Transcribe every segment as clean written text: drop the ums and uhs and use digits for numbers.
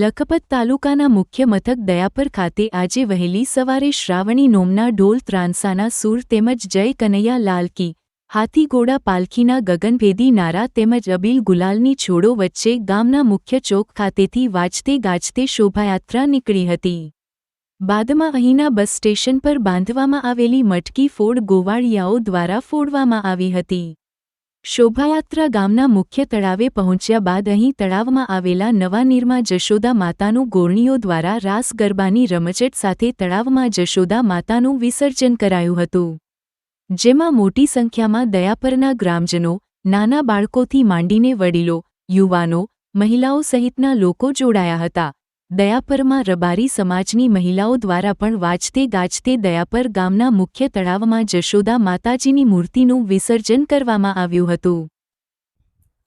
લખપત તાલુકાના મુખ્ય મથક દયાપર ખાતે આજે વહેલી સવારે શ્રાવણી નોમના ઢોલ ત્રાંસાના સૂર તેમજ જય કનૈયા લાલ કી હાથીઘોડા પાલખીના ગગનભેદી નારા તેમજ અબીલ ગુલાલની છોડો વચ્ચે ગામના મુખ્ય ચોક ખાતેથી વાજતે ગાજતે શોભાયાત્રા નીકળી હતી। બાદમાં અહીંના બસ સ્ટેશન પર બાંધવામાં આવેલી મટકી ફોડ ગોવાળિયાઓ દ્વારા ફોડવામાં આવી હતી। શોભાયાત્રા ગામના મુખ્ય તળાવે પહોંચ્યા બાદ અહીં તળાવમાં આવેલા નવા નીરમાં જશોદા માતાનું ગોરણીઓ દ્વારા રાસ ગરબાની રમઝટ સાથે તળાવમાં જશોદા માતાનું વિસર્જન કરાયું હતું, જેમાં મોટી સંખ્યામાં દયાપરના ગ્રામજનો, નાના બાળકોથી માંડીને વડીલો, યુવાનો, મહિલાઓ સહિતના લોકો જોડાયા હતા। દયાપરમાં રબારી સમાજની મહિલાઓ દ્વારા પણ વાજતે ગાજતે દયાપર ગામના મુખ્ય તળાવમાં જશોદા માતાજીની મૂર્તિનું વિસર્જન કરવામાં આવ્યું હતું।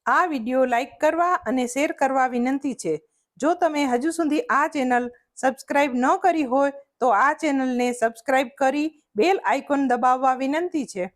આ વિડિયો લાઈક કરવા અને શેર કરવા વિનંતી છે। જો તમે હજુ સુધી આ ચેનલ સબસ્ક્રાઇબ ન કરી હોય તો આ ચેનલને સબસ્ક્રાઇબ કરી બેલ આઇકોન દબાવવા વિનંતી છે।